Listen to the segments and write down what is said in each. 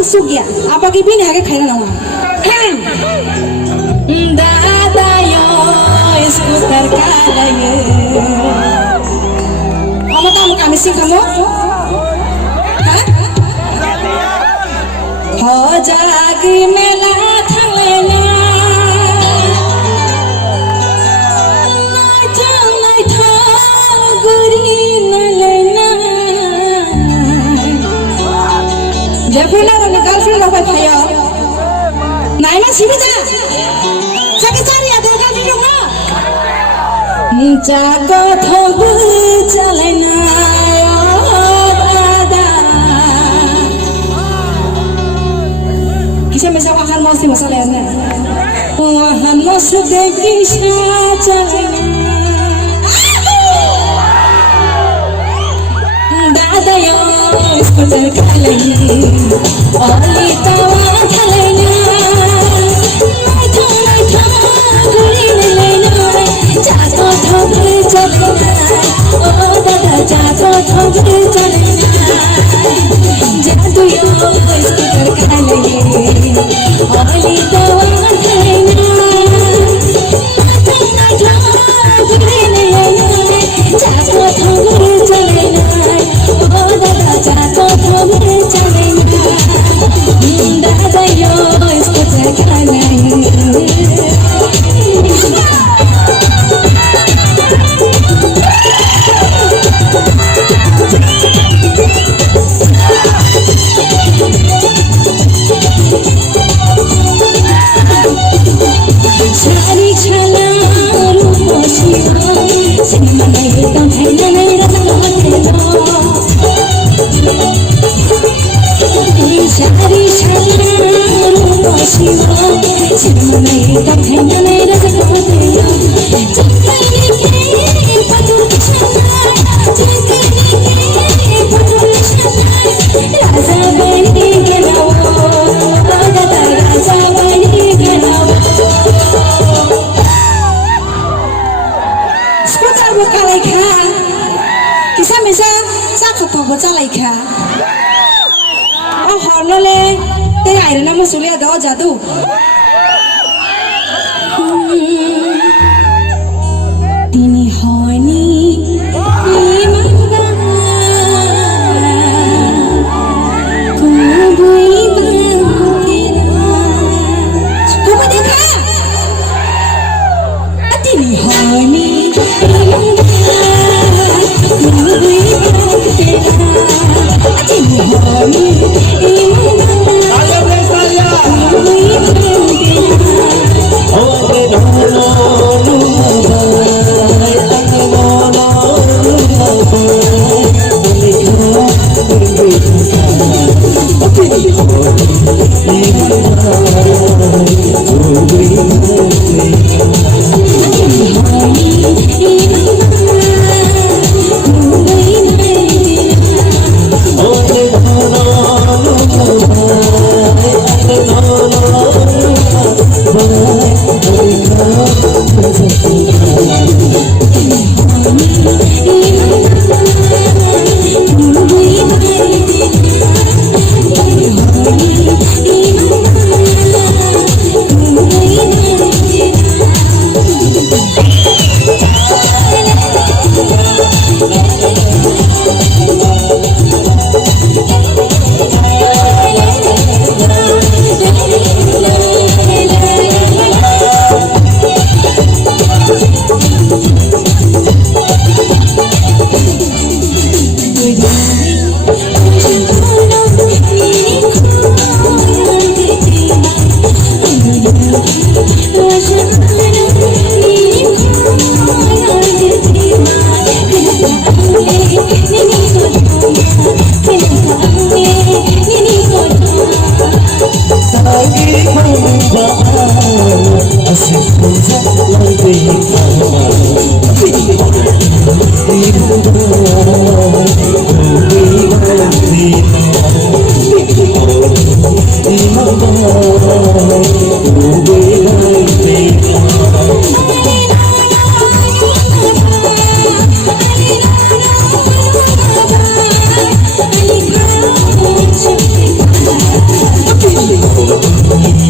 Sugia, apa kibin hake khaina nawa? Dada yo skuter kalaye. Kamu tahu kami sing kamu? Hah? Ho jagi mela thalena. Nai tha guri nalena. Jepuna girlfriend apa phayo nai ma sibida saki cari ada kali dong jago thobu chalena ada kisah mesa wahan mosi masalah ni wahan mos de kisah chalena dada yo skuter kalaye oli tawa khalena nai tha guri nalena jago thobu chalena o dada jago thobu chalena jadu yo skuter kalaye oli tawa khalena nai tha guri nalena jago thobu chalena o dada jago thobu chalena dada yo skuter kalaye Chari chala rupo shiva sinma nahi to bhaina nahi rasa mathena Chari chala rupo shiva sinma nahi to bhaina nahi rasa mathena Chakani ke patur chala chakani ke patur chala raja bani gelawo dada raja bani gelawo Kalai kha, kisah mesa sakut apa calai kha. Oh horno le, te air nama sulia do jadu. Tini honi imanga, kubui bangkira. Kupa dekha, tini honi. Saya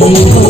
Thank you.